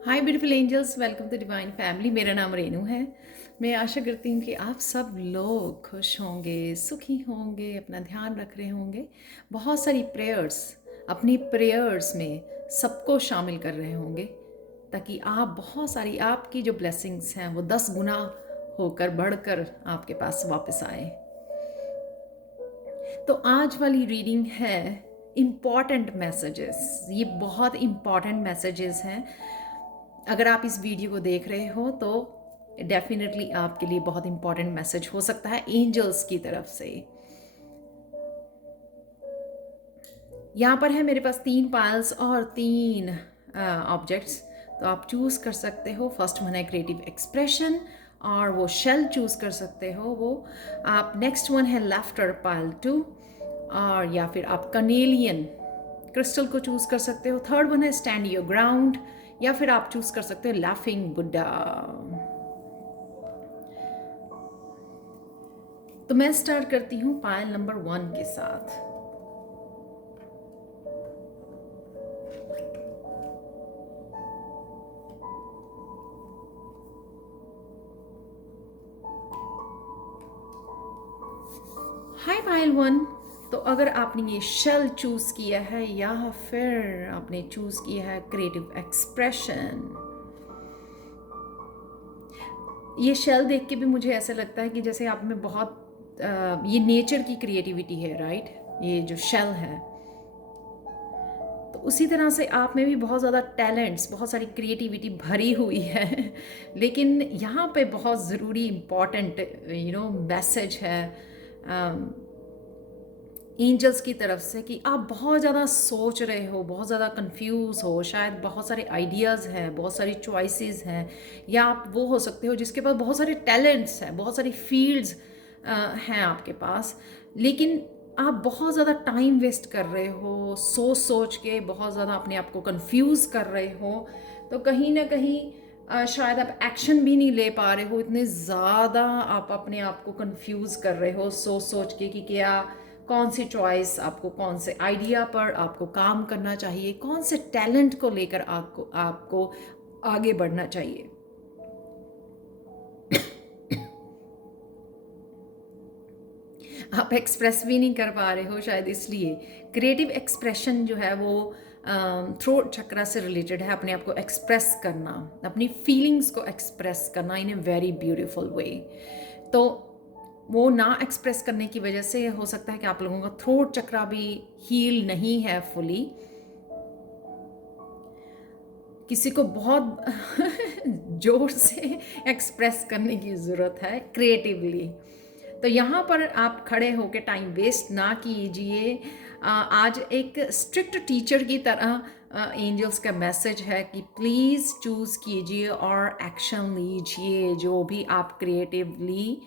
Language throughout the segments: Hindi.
Hi beautiful angels, welcome to divine family. मेरा नाम रेनू है। मैं आशा करती हूँ कि आप सब लोग खुश होंगे, सुखी होंगे, अपना ध्यान रख रहे होंगे। बहुत सारी प्रेयर्स, अपनी प्रेयर्स में सबको शामिल कर रहे होंगे ताकि आप बहुत सारी आपकी जो ब्लेसिंग्स हैं वो 10 गुना होकर बढ़कर आपके पास वापस आए। तो आज वाली रीडिंग है इम्पॉर्टेंट मैसेजेस। ये बहुत इम्पॉर्टेंट मैसेजेस हैं। अगर आप इस वीडियो को देख रहे हो तो डेफिनेटली आपके लिए बहुत इंपॉर्टेंट मैसेज हो सकता है एंजल्स की तरफ से। यहाँ पर है मेरे पास 3 पाइल्स और 3 ऑब्जेक्ट्स, तो आप चूज कर सकते हो। फर्स्ट वन है क्रिएटिव एक्सप्रेशन और वो शेल चूज कर सकते हो वो आप। नेक्स्ट वन है लाफ्टर पाइल 2, और या फिर आप कनेलियन क्रिस्टल को चूज कर सकते हो। थर्ड वन है स्टैंड योर ग्राउंड, या फिर आप चूज कर सकते हो लाफिंग बुड्ढा। तो मैं स्टार्ट करती हूँ पायल नंबर 1 के साथ। हाय पायल 1। तो अगर आपने ये शेल चूज किया है या फिर आपने चूज किया है क्रिएटिव एक्सप्रेशन, ये शेल देख के भी मुझे ऐसा लगता है कि जैसे आप में बहुत ये नेचर की क्रिएटिविटी है, राइट? ये जो शेल है, तो उसी तरह से आप में भी बहुत ज़्यादा टैलेंट्स, बहुत सारी क्रिएटिविटी भरी हुई है। लेकिन यहाँ पे बहुत ज़रूरी इम्पॉर्टेंट मैसेज है एंजल्स की तरफ से कि आप बहुत ज़्यादा सोच रहे हो, बहुत ज़्यादा कंफ्यूज हो, शायद बहुत सारे आइडियाज़ हैं, बहुत सारी चॉइसेस हैं, या आप वो हो सकते हो जिसके पास बहुत सारे टैलेंट्स हैं, बहुत सारी फील्ड्स हैं आपके पास। लेकिन आप बहुत ज़्यादा टाइम वेस्ट कर रहे हो, सोच सोच के बहुत ज़्यादा अपने आप को कंफ्यूज कर रहे हो। तो कहीं ना कहीं शायद आप एक्शन भी नहीं ले पा रहे हो, इतने ज़्यादा आप अपने आप को कंफ्यूज कर रहे हो सोच सोच के कि क्या, कौन सी चॉइस आपको, कौन से आइडिया पर आपको काम करना चाहिए, कौन से टैलेंट को लेकर आपको आपको आगे बढ़ना चाहिए। आप एक्सप्रेस भी नहीं कर पा रहे हो शायद इसलिए। क्रिएटिव एक्सप्रेशन जो है वो थ्रोट चक्रा से रिलेटेड है। अपने आप को एक्सप्रेस करना, अपनी फीलिंग्स को एक्सप्रेस करना इन ए वेरी ब्यूटीफुल वे। तो वो ना एक्सप्रेस करने की वजह से हो सकता है कि आप लोगों का थ्रोट चक्रा भी हील नहीं है फुली। किसी को बहुत जोर से एक्सप्रेस करने की ज़रूरत है क्रिएटिवली। तो यहाँ पर आप खड़े होकर टाइम वेस्ट ना कीजिए। आज एक स्ट्रिक्ट टीचर की तरह एंजल्स का मैसेज है कि प्लीज़ चूज़ कीजिए और एक्शन लीजिए। जो भी आप क्रिएटिवली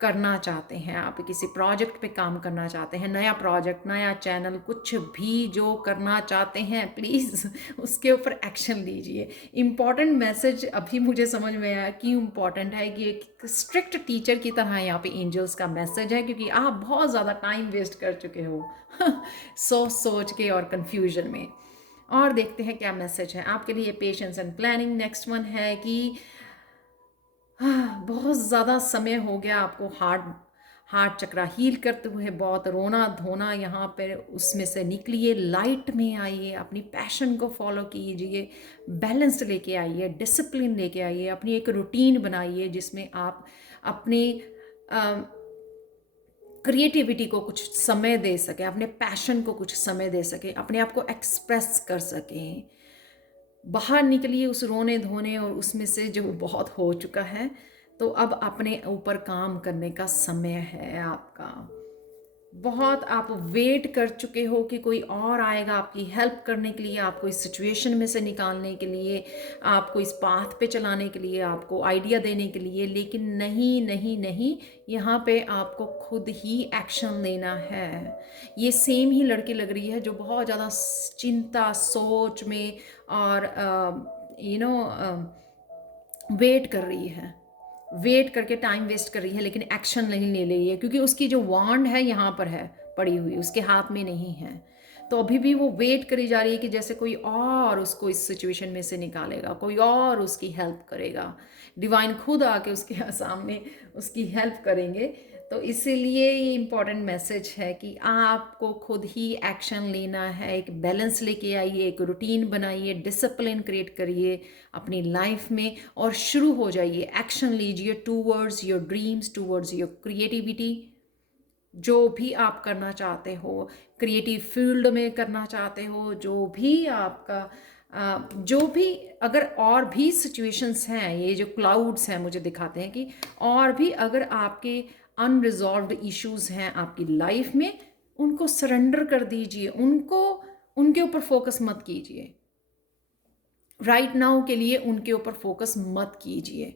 करना चाहते हैं, आप किसी प्रोजेक्ट पे काम करना चाहते हैं, नया प्रोजेक्ट, नया चैनल, कुछ भी जो करना चाहते हैं, प्लीज़ उसके ऊपर एक्शन लीजिए। इम्पॉर्टेंट मैसेज अभी मुझे समझ में आया कि इम्पॉर्टेंट है कि एक स्ट्रिक्ट टीचर की तरह यहाँ पे एंजल्स का मैसेज है, क्योंकि आप बहुत ज़्यादा टाइम वेस्ट कर चुके हो सोच सोच के और कन्फ्यूजन में। और देखते हैं क्या मैसेज है आपके लिए। Patience and planning next one है कि बहुत ज़्यादा समय हो गया आपको हार्ट चक्रा हील करते हुए, बहुत रोना धोना यहाँ पर, उसमें से निकलिए, लाइट में आइए, अपनी पैशन को फॉलो कीजिए, बैलेंस लेके आइए, डिसिप्लिन लेके आइए, अपनी एक रूटीन बनाइए जिसमें आप अपनी क्रिएटिविटी को कुछ समय दे सकें, अपने पैशन को कुछ समय दे सकें, अपने आप को एक्सप्रेस कर सकें। बाहर निकलिए उस रोने धोने और उसमें से जो बहुत हो चुका है। तो अब अपने ऊपर काम करने का समय है आपका। बहुत आप वेट कर चुके हो कि कोई और आएगा आपकी हेल्प करने के लिए, आपको इस सिचुएशन में से निकालने के लिए, आपको इस पाथ पे चलाने के लिए, आपको आइडिया देने के लिए। लेकिन नहीं नहीं नहीं, यहाँ पे आपको खुद ही एक्शन लेना है। ये सेम ही लड़की लग रही है जो बहुत ज़्यादा चिंता सोच में और वेट कर रही है, वेट करके टाइम वेस्ट कर रही है, लेकिन एक्शन नहीं ले रही है क्योंकि उसकी जो वांड है यहाँ पर है पड़ी हुई, उसके हाथ में नहीं है। तो अभी भी वो वेट करी जा रही है कि जैसे कोई और उसको इस सिचुएशन में से निकालेगा, कोई और उसकी हेल्प करेगा, डिवाइन खुद आके उसके सामने उसकी हेल्प करेंगे। तो इसीलिए ये इम्पॉर्टेंट मैसेज है कि आपको खुद ही एक्शन लेना है, एक बैलेंस लेके आइए, एक रूटीन बनाइए, डिसिप्लिन क्रिएट करिए अपनी लाइफ में और शुरू हो जाइए, एक्शन लीजिए towards your dreams, towards your creativity. जो भी आप करना चाहते हो, क्रिएटिव फील्ड में करना चाहते हो, जो भी आपका जो भी, अगर और भी सिचुएशंस हैं, ये जो क्लाउड्स हैं मुझे दिखाते हैं कि और भी अगर आपके अनरिजॉल्व्ड इश्यूज हैं आपकी लाइफ में, उनको सरेंडर कर दीजिए, उनको उनके ऊपर फोकस मत कीजिए। राइट नाउ के लिए उनके ऊपर फोकस मत कीजिए,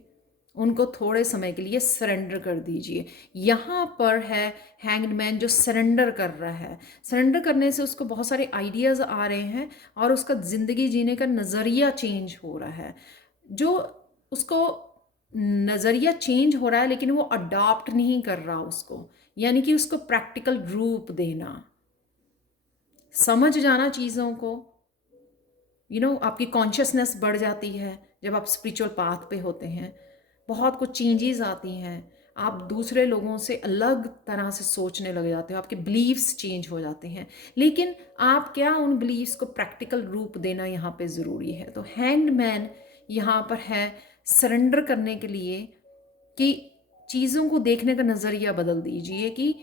उनको थोड़े समय के लिए सरेंडर कर दीजिए। यहाँ पर है हैंग्ड मैन जो सरेंडर कर रहा है। सरेंडर करने से उसको बहुत सारे आइडियाज़ आ रहे हैं और उसका ज़िंदगी जीने का नज़रिया चेंज हो रहा है। जो उसको नज़रिया चेंज हो रहा है लेकिन वो अडॉप्ट नहीं कर रहा उसको, यानी कि उसको प्रैक्टिकल रूप देना, समझ जाना चीज़ों को। आपकी कॉन्शियसनेस बढ़ जाती है जब आप स्पिरिचुअल पाथ पे होते हैं, बहुत कुछ चेंजेस आती हैं, आप दूसरे लोगों से अलग तरह से सोचने लग जाते हो, आपके बिलीव्स चेंज हो जाते हैं। लेकिन आप क्या उन बिलीव्स को प्रैक्टिकल रूप देना यहाँ पे ज़रूरी है। तो हैंग्ड मैन यहाँ पर है सरेंडर करने के लिए कि चीज़ों को देखने का नज़रिया बदल दीजिए, कि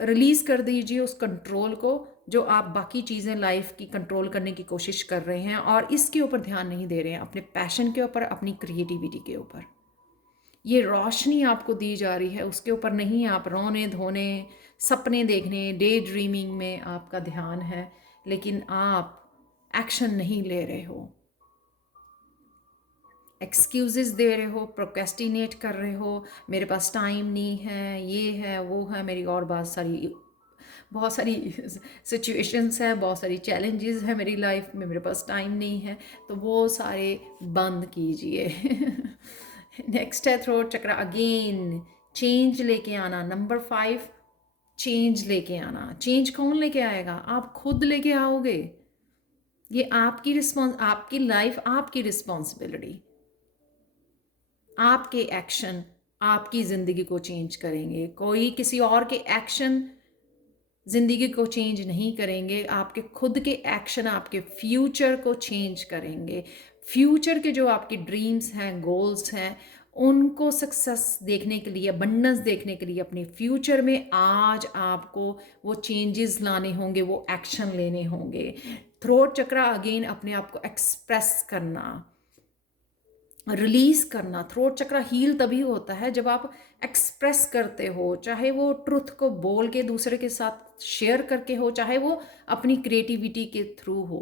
रिलीज़ कर दीजिए उस कंट्रोल को जो आप बाकी चीज़ें लाइफ की कंट्रोल करने की कोशिश कर रहे हैं और इसके ऊपर ध्यान नहीं दे रहे हैं, अपने पैशन के ऊपर, अपनी क्रिएटिविटी के ऊपर। ये रोशनी आपको दी जा रही है, उसके ऊपर नहीं। आप रोने धोने, सपने देखने, डे ड्रीमिंग में आपका ध्यान है, लेकिन आप एक्शन नहीं ले रहे हो, एक्सक्यूजेस दे रहे हो, प्रोक्रेस्टिनेट कर रहे हो, मेरे पास टाइम नहीं है, ये है वो है, मेरी और बहुत सारी सिचुएशंस हैं, बहुत सारी चैलेंजेस हैं मेरी लाइफ में, मेरे पास टाइम नहीं है। तो वो सारे बंद कीजिए। नेक्स्ट है थ्रोट चक्र अगेन, चेंज लेके आना। नंबर 5, चेंज लेके आना। चेंज कौन लेके आएगा? आप खुद लेके आओगे। ये आपकी लाइफ, आपकी रिस्पॉन्सिबिलिटी। आपके एक्शन आपकी ज़िंदगी को चेंज करेंगे, कोई किसी और के एक्शन ज़िंदगी को चेंज नहीं करेंगे। आपके खुद के एक्शन आपके फ्यूचर को चेंज करेंगे। फ्यूचर के जो आपके ड्रीम्स हैं, गोल्स हैं, उनको सक्सेस देखने के लिए, अबंडेंस देखने के लिए अपने फ्यूचर में आज आपको वो चेंजेस लाने होंगे, वो एक्शन लेने होंगे। थ्रोट चक्र अगेन, अपने आप को एक्सप्रेस करना, रिलीज करना। थ्रोट चक्र हील तभी होता है जब आप एक्सप्रेस करते हो, चाहे वो ट्रुथ को बोल के दूसरे के साथ शेयर करके हो, चाहे वो अपनी क्रिएटिविटी के थ्रू हो।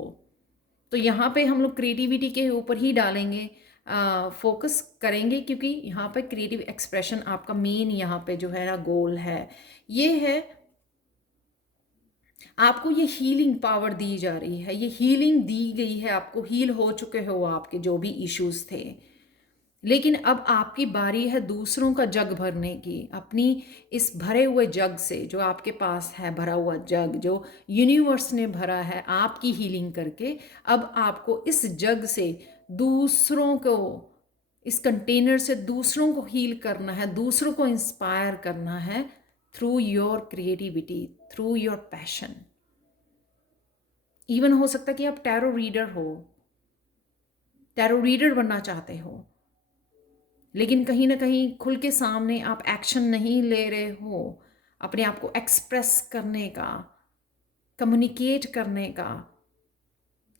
तो यहाँ पे हम लोग क्रिएटिविटी के ऊपर ही डालेंगे, फोकस करेंगे, क्योंकि यहाँ पे क्रिएटिव एक्सप्रेशन आपका मेन यहाँ पे जो है ना गोल है। ये है आपको ये हीलिंग पावर दी जा रही है, ये हीलिंग दी गई है आपको, हील हो चुके हो आपके जो भी इश्यूज थे। लेकिन अब आपकी बारी है दूसरों का जग भरने की। अपनी इस भरे हुए जग से, जो आपके पास है भरा हुआ जग, जो यूनिवर्स ने भरा है आपकी हीलिंग करके, अब आपको इस जग से दूसरों को, इस कंटेनर से दूसरों को हील करना है, दूसरों को इंस्पायर करना है through your creativity, through your passion. Even हो सकता है कि आप टैरो रीडर हो, टैरो रीडर बनना चाहते हो, लेकिन कहीं ना कहीं खुल के सामने आप एक्शन नहीं ले रहे हो अपने आप को एक्सप्रेस करने का, कम्युनिकेट करने का।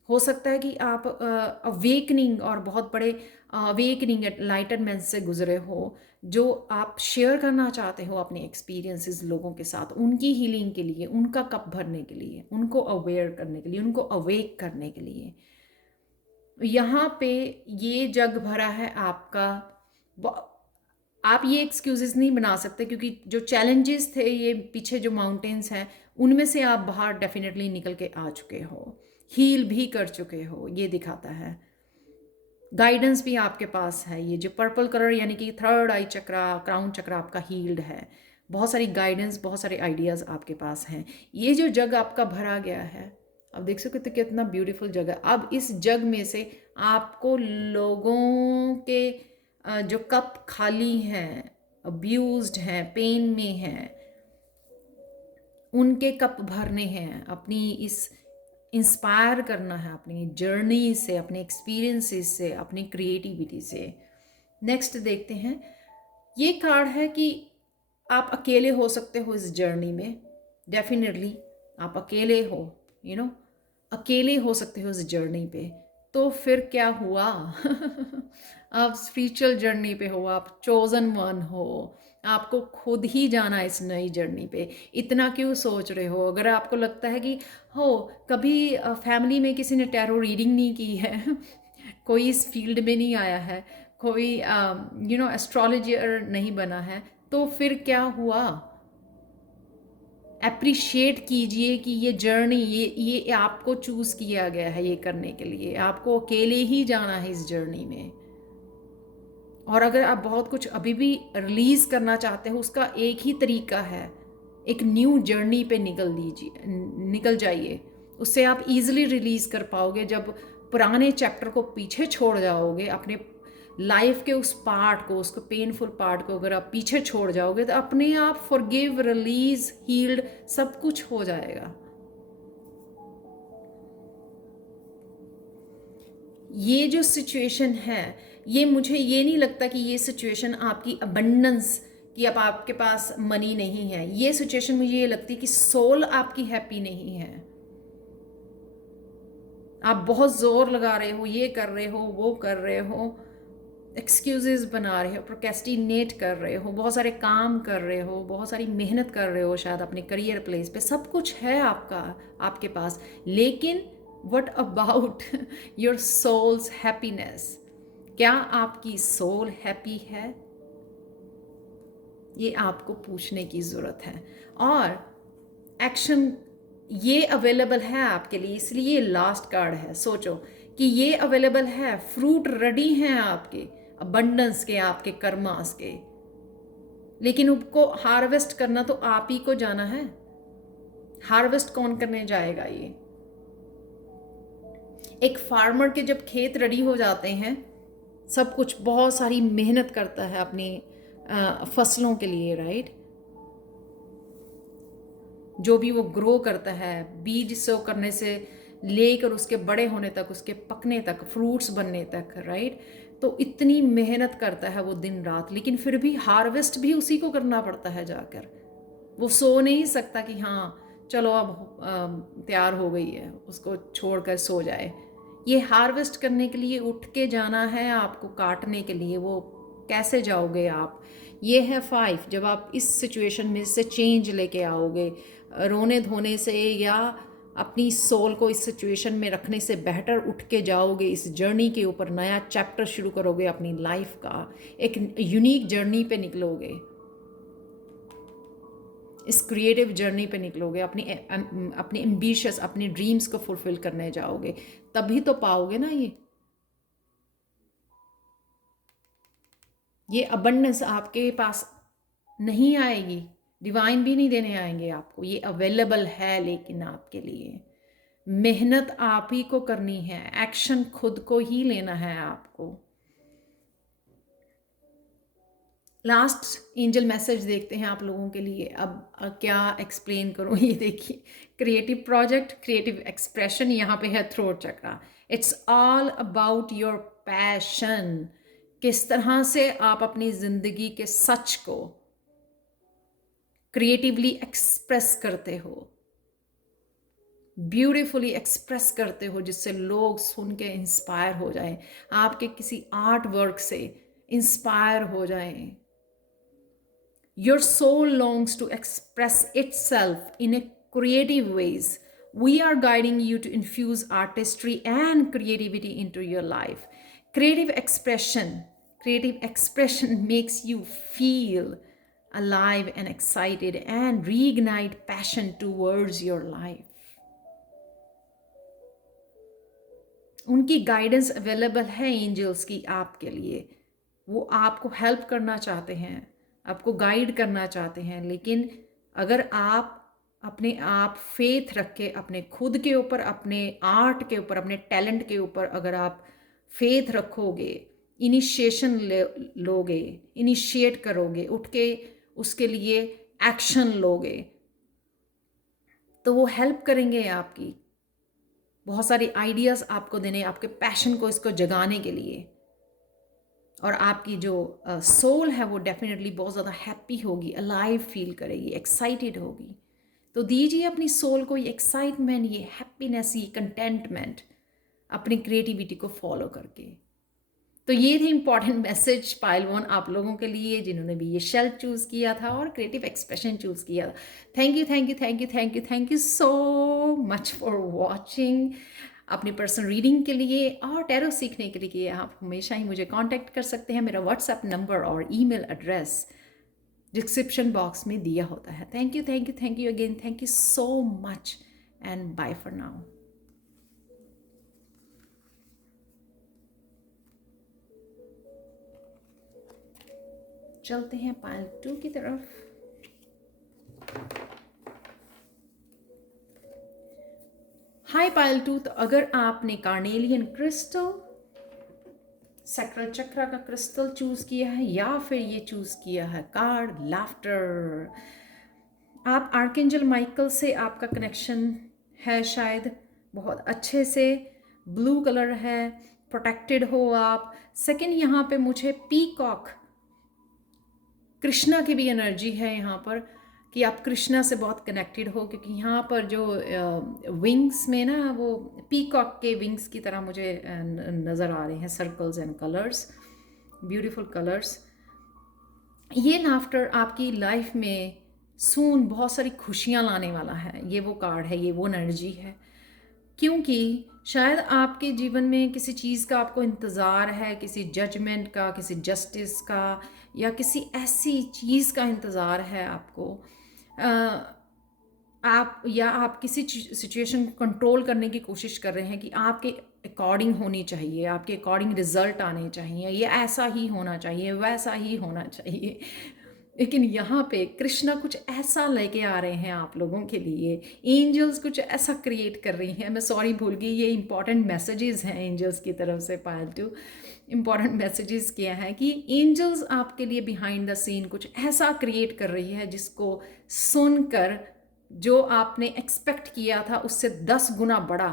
हो सकता है कि आप अवेकनिंग और बहुत बड़े अवेकनिंग एनलाइटनमेंट से गुजरे हो, जो आप शेयर करना चाहते हो अपने एक्सपीरियंसेस लोगों के साथ, उनकी हीलिंग के लिए, उनका कप भरने के लिए, उनको अवेयर करने के लिए, उनको अवेक करने के लिए। यहाँ पे ये जग भरा है आपका। आप ये एक्सक्यूजेस नहीं बना सकते, क्योंकि जो चैलेंजेस थे, ये पीछे जो माउंटेन्स हैं, उनमें से आप बाहर डेफिनेटली निकल के आ चुके हो, हील भी कर चुके हो, ये दिखाता है। गाइडेंस भी आपके पास है। ये जो पर्पल कलर यानी कि थर्ड आई चक्रा, क्राउन चक्रा आपका हील्ड है, बहुत सारी गाइडेंस, बहुत सारे आइडियाज़ आपके पास हैं। ये जो जग आपका भरा गया है, अब देख सकते हो कितना ब्यूटीफुल जग है। अब इस जग में से आपको लोगों के जो कप खाली हैं, अब्यूज्ड हैं, पेन में हैं, उनके कप भरने हैं। अपनी इस इंस्पायर करना है अपनी जर्नी से, अपने एक्सपीरियंसेस से, अपनी क्रिएटिविटी से। नेक्स्ट देखते हैं, ये कार्ड है कि आप अकेले हो सकते हो इस जर्नी में। डेफिनेटली आप अकेले हो, यू नो, अकेले हो सकते हो इस जर्नी पे। तो फिर क्या हुआ? आप स्पिरिचुअल जर्नी पे हो, आप चोजन वन हो, आपको खुद ही जाना है इस नई जर्नी पे। इतना क्यों सोच रहे हो? अगर आपको लगता है कि हो कभी फैमिली में किसी ने टैरो रीडिंग नहीं की है, कोई इस फील्ड में नहीं आया है, कोई एस्ट्रोलॉजर नहीं बना है, तो फिर क्या हुआ? अप्रिशिएट कीजिए कि ये जर्नी, ये आपको चूज़ किया गया है ये करने के लिए। आपको अकेले ही जाना है इस जर्नी में। और अगर आप बहुत कुछ अभी भी रिलीज़ करना चाहते हो, उसका एक ही तरीका है, एक न्यू जर्नी पे निकल जाइए। उससे आप इजीली रिलीज़ कर पाओगे जब पुराने चैप्टर को पीछे छोड़ जाओगे। अपने लाइफ के उस पार्ट को, उसको पेनफुल पार्ट को अगर आप पीछे छोड़ जाओगे तो अपने आप फॉरगिव, रिलीज, हील्ड सब कुछ हो जाएगा। ये जो सिचुएशन है, ये मुझे ये नहीं लगता कि ये सिचुएशन आपकी अबंडेंस कि अब आपके पास मनी नहीं है। ये सिचुएशन मुझे ये लगती है कि सोल आपकी हैप्पी नहीं है। आप बहुत जोर लगा रहे हो, ये कर रहे हो, वो कर रहे हो, एक्सक्यूजेस बना रहे हो, प्रोकेस्टिनेट कर रहे हो, बहुत सारे काम कर रहे हो, बहुत सारी मेहनत कर रहे हो, शायद अपने करियर प्लेस पे सब कुछ है आपके पास, लेकिन what about your soul's happiness? क्या आपकी सोल हैप्पी है? ये आपको पूछने की ज़रूरत है। और एक्शन ये अवेलेबल है आपके लिए, इसलिए ये लास्ट कार्ड है। सोचो कि ये अवेलेबल है, फ्रूट रेडी हैं आपके अबंडेंस के, आपके कर्मास के, लेकिन उनको हार्वेस्ट करना तो आप ही को जाना है। हार्वेस्ट कौन करने जाएगा? ये एक फार्मर के जब खेत रेडी हो जाते हैं, सब कुछ बहुत सारी मेहनत करता है अपनी फसलों के लिए, राइट? जो भी वो ग्रो करता है, बीज सो करने से लेकर उसके बड़े होने तक, उसके पकने तक, फ्रूट्स बनने तक, राइट? तो इतनी मेहनत करता है वो दिन रात, लेकिन फिर भी हार्वेस्ट भी उसी को करना पड़ता है जाकर। वो सो नहीं सकता कि हाँ चलो अब तैयार हो गई है, उसको छोड़कर सो जाए। ये हार्वेस्ट करने के लिए उठ के जाना है आपको, काटने के लिए वो कैसे जाओगे आप? ये है 5। जब आप इस सिचुएशन में से चेंज लेके आओगे, रोने धोने से या अपनी सोल को इस सिचुएशन में रखने से बेहतर उठ के जाओगे, इस जर्नी के ऊपर नया चैप्टर शुरू करोगे अपनी लाइफ का, एक यूनिक जर्नी पे निकलोगे, इस क्रिएटिव जर्नी पे निकलोगे, अपनी एम्बिशियस, अपनी ड्रीम्स को फुलफिल करने जाओगे, तभी तो पाओगे ना ये अबंडेंस आपके पास नहीं आएगी, डिवाइन भी नहीं देने आएंगे आपको। ये अवेलेबल है, लेकिन आपके लिए मेहनत आप ही को करनी है, एक्शन खुद को ही लेना है आपको। लास्ट एंजल मैसेज देखते हैं आप लोगों के लिए। अब क्या एक्सप्लेन करूं, ये देखिए, क्रिएटिव प्रोजेक्ट, क्रिएटिव एक्सप्रेशन, यहाँ पे है throat chakra. It's all about your passion. किस तरह से आप अपनी जिंदगी के सच को क्रिएटिवली एक्सप्रेस करते हो, ब्यूटीफुली एक्सप्रेस करते हो, जिससे लोग सुन के इंस्पायर हो जाएं, आपके किसी आर्ट वर्क से इंस्पायर हो जाएं। Your soul longs to express itself in a creative ways. We are guiding you to infuse artistry and creativity into your life. Creative expression makes you feel alive and excited and reignite passion towards your life. उनकी गाइडेंस अवेलेबल है एंजल्स की आपके लिए। वो आपको हेल्प करना चाहते हैं आपको गाइड करना चाहते हैं। लेकिन अगर आप अपने आप फेथ रख के अपने खुद के ऊपर, अपने आर्ट के ऊपर, अपने टैलेंट के ऊपर अगर आप फेथ रखोगे, इनिशिएशन लोगे, इनिशिएट करोगे, उठ के उसके लिए एक्शन लोगे, तो वो हेल्प करेंगे आपकी। बहुत सारे आइडियाज़ आपको देने, आपके पैशन को इसको जगाने के लिए। और आपकी जो सोल है वो डेफिनेटली बहुत ज़्यादा हैप्पी होगी, अलाइव फील करेगी, एक्साइटेड होगी। तो दीजिए अपनी सोल को ये एक्साइटमेंट, ये हैप्पीनेस, ये कंटेंटमेंट अपनी क्रिएटिविटी को फॉलो करके। तो ये थे इंपॉर्टेंट मैसेज पाइल 1 आप लोगों के लिए जिन्होंने भी ये शेल चूज़ किया था और क्रिएटिव एक्सप्रेशन चूज़ किया था। Thank you, thank you, thank you, thank you, thank you so much for watching. अपनी पर्सनल रीडिंग के लिए और टैरो सीखने के लिए आप हमेशा ही मुझे कांटेक्ट कर सकते हैं। मेरा व्हाट्सएप नंबर और ईमेल एड्रेस डिस्क्रिप्शन बॉक्स में दिया होता है। Thank you, thank you, thank you again, thank you so much and bye for now. चलते हैं पाइल 2 की तरफ। हाय पाइल 2, तो अगर आपने कार्नेलियन क्रिस्टल, सैक्रल चक्रा का क्रिस्टल चूज किया है या फिर ये चूज किया है कार्ड लाफ्टर, आप आर्कएंजल माइकल से आपका कनेक्शन है शायद बहुत अच्छे से, ब्लू कलर है, प्रोटेक्टेड हो आप। सेकंड यहाँ पे मुझे पीकॉक, कृष्णा की भी एनर्जी है यहाँ पर कि आप कृष्णा से बहुत कनेक्टेड हो, क्योंकि यहाँ पर जो विंग्स में ना वो पीकॉक के विंग्स की तरह मुझे नज़र आ रहे हैं, circles and colours, beautiful colours. ये लाफ्टर आपकी लाइफ में सून बहुत सारी खुशियाँ लाने वाला है। ये वो कार्ड है, ये वो एनर्जी है, क्योंकि शायद आपके जीवन में किसी चीज़ का आपको इंतज़ार है, किसी जजमेंट का, किसी जस्टिस का, या किसी ऐसी चीज़ का इंतज़ार है आपको। आप किसी सिचुएशन को कंट्रोल करने की कोशिश कर रहे हैं कि आपके अकॉर्डिंग होनी चाहिए, आपके अकॉर्डिंग रिजल्ट आने चाहिए, ये ऐसा ही होना चाहिए, वैसा ही होना चाहिए। लेकिन यहाँ पे कृष्णा कुछ ऐसा लेके आ रहे हैं आप लोगों के लिए, एंजल्स कुछ ऐसा क्रिएट कर रही हैं। मैं सॉरी भूल गई, ये इंपॉर्टेंट मैसेजेस हैं एंजल्स की तरफ से। पायल 2 इंपॉर्टेंट मैसेजेस क्या है कि एंजल्स आपके लिए बिहाइंड द सीन कुछ ऐसा क्रिएट कर रही है जिसको सुनकर जो आपने एक्सपेक्ट किया था उससे 10 गुना बड़ा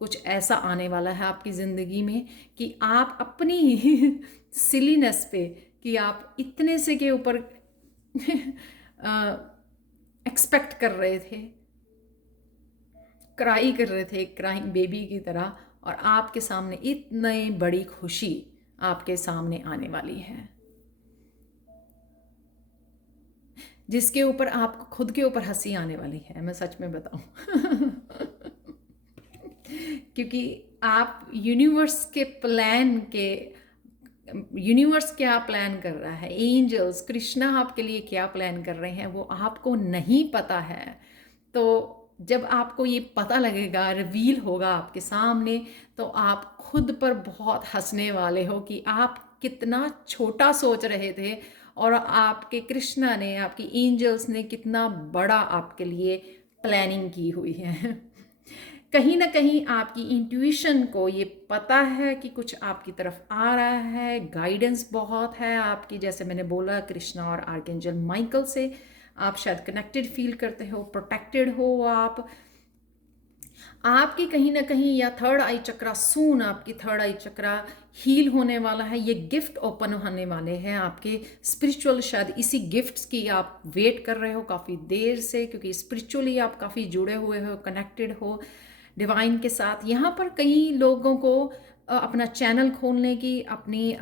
कुछ ऐसा आने वाला है आपकी ज़िंदगी में कि आप अपनी सिलीनेस पे, कि आप इतने से के ऊपर एक्सपेक्ट कर रहे थे, क्राई कर रहे थे क्राइंग बेबी की तरह, और आपके सामने इतनी बड़ी खुशी आपके सामने आने वाली है जिसके ऊपर आपको खुद के ऊपर हंसी आने वाली है, मैं सच में बताऊं। क्योंकि आप यूनिवर्स के प्लान के, यूनिवर्स क्या प्लान कर रहा है, एंजल्स कृष्णा आपके लिए क्या प्लान कर रहे हैं वो आपको नहीं पता है। तो जब आपको ये पता लगेगा, रिवील होगा आपके सामने, तो आप खुद पर बहुत हंसने वाले हो कि आप कितना छोटा सोच रहे थे और आपके कृष्णा ने, आपकी एंजल्स ने कितना बड़ा आपके लिए प्लानिंग की हुई है। कहीं ना कहीं आपकी इंट्यूशन को ये पता है कि कुछ आपकी तरफ आ रहा है, गाइडेंस बहुत है आपकी, जैसे मैंने बोला कृष्णा और आर्कएंजल माइकल से आप शायद कनेक्टेड फील करते हो, प्रोटेक्टेड हो आप। आपकी कहीं ना कहीं या थर्ड आई चक्रा, सून आपकी थर्ड आई चक्रा हील होने वाला है, ये गिफ्ट ओपन होने वाले हैं आपके स्पिरिचुअल। शायद इसी गिफ्ट्स की आप वेट कर रहे हो काफ़ी देर से, क्योंकि स्पिरिचुअली आप काफ़ी जुड़े हुए हो, कनेक्टेड हो डिवाइन के साथ। यहाँ पर कई लोगों को अपना चैनल खोलने की, अपनी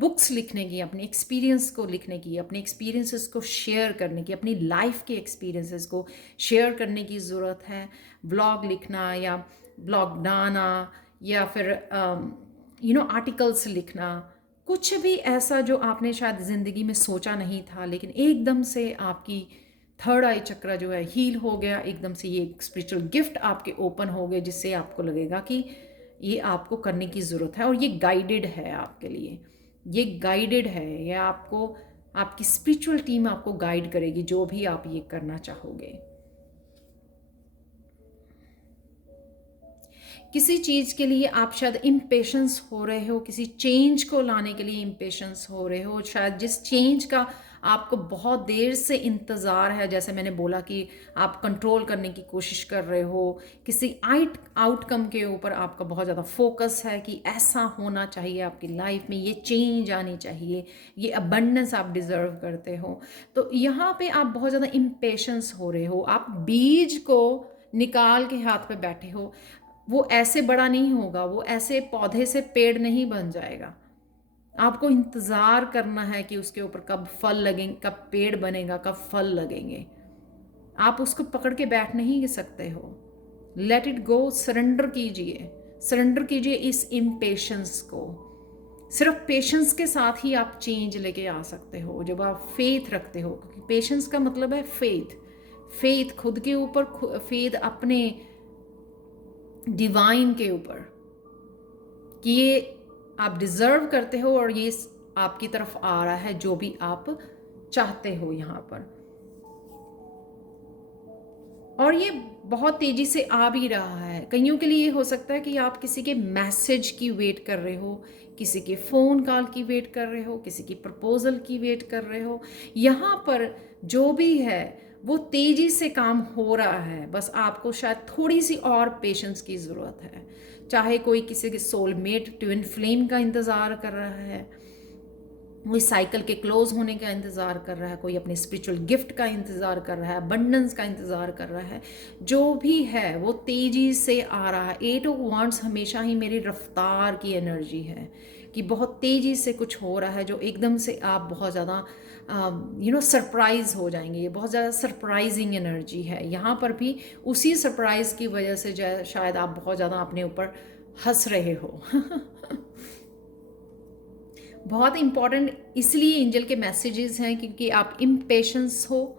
बुक्स लिखने की, अपने एक्सपीरियंस को लिखने की, अपने एक्सपीरियंसेस को शेयर करने की, अपनी लाइफ के एक्सपीरियंसेस को शेयर करने की ज़रूरत है। ब्लॉग लिखना या ब्लॉग बनाना या फिर आर्टिकल्स लिखना, कुछ भी ऐसा जो आपने शायद ज़िंदगी में सोचा नहीं था, लेकिन एकदम से आपकी थर्ड आई चक्रा जो है हील हो गया, एकदम से ये स्पिरिचुअल गिफ्ट आपके ओपन हो गए, जिससे आपको लगेगा कि ये आपको करने की ज़रूरत है और ये गाइडेड है आपके लिए, ये गाइडेड है, ये आपको आपकी स्पिरिचुअल टीम आपको गाइड करेगी जो भी आप ये करना चाहोगे। किसी चीज़ के लिए आप शायद इम्पेशंस हो रहे हो, किसी चेंज को लाने के लिए इम्पेशंस हो रहे हो, शायद जिस चेंज का आपको बहुत देर से इंतज़ार है, जैसे मैंने बोला कि आप कंट्रोल करने की कोशिश कर रहे हो, किसी आउटकम के ऊपर आपका बहुत ज़्यादा फोकस है कि ऐसा होना चाहिए आपकी लाइफ में, ये चेंज आनी चाहिए, ये अबंडेंस आप डिज़र्व करते हो। तो यहाँ पे आप बहुत ज़्यादा इम्पेशंस हो रहे हो, आप बीज को निकाल के हाथ पे बैठे हो। वो ऐसे बड़ा नहीं होगा, वो ऐसे पौधे से पेड़ नहीं बन जाएगा। आपको इंतज़ार करना है कि उसके ऊपर कब फल लगेंगे, कब पेड़ बनेगा, कब फल लगेंगे। आप उसको पकड़ के बैठ नहीं सकते हो। लेट इट गो, सरेंडर कीजिए, सरेंडर कीजिए इस इम्पेशंस को। सिर्फ पेशेंस के साथ ही आप चेंज लेके आ सकते हो, जब आप फेथ रखते हो, क्योंकि पेशेंस का मतलब है फेथ। फेथ खुद के ऊपर, फेथ अपने डिवाइन के ऊपर, कि ये आप डिज़र्व करते हो और ये आपकी तरफ आ रहा है जो भी आप चाहते हो यहाँ पर। और ये बहुत तेज़ी से आ भी रहा है। कईयों के लिए ये हो सकता है कि आप किसी के मैसेज की वेट कर रहे हो, किसी के फ़ोन कॉल की वेट कर रहे हो, किसी की प्रपोज़ल की वेट कर रहे हो। यहाँ पर जो भी है वो तेज़ी से काम हो रहा है, बस आपको शायद थोड़ी सी और पेशेंस की ज़रूरत है। चाहे कोई किसी के सोलमेट ट्विन फ्लेम का इंतज़ार कर रहा है, कोई साइकिल के क्लोज होने का इंतज़ार कर रहा है, कोई अपने स्पिरिचुअल गिफ्ट का इंतज़ार कर रहा है, अबंडेंस का इंतज़ार कर रहा है, जो भी है वो तेज़ी से आ रहा है। 8 ऑफ वांड्स हमेशा ही मेरी रफ्तार की एनर्जी है कि बहुत तेज़ी से कुछ हो रहा है, जो एकदम से आप बहुत ज़्यादा सरप्राइज हो जाएंगे। ये बहुत ज़्यादा सरप्राइजिंग एनर्जी है। यहाँ पर भी उसी सरप्राइज़ की वजह से शायद आप बहुत ज़्यादा अपने ऊपर हंस रहे हो। बहुत इंपॉर्टेंट इसलिए एंजल के मैसेजेस हैं क्योंकि आप इम्पेशंस हो,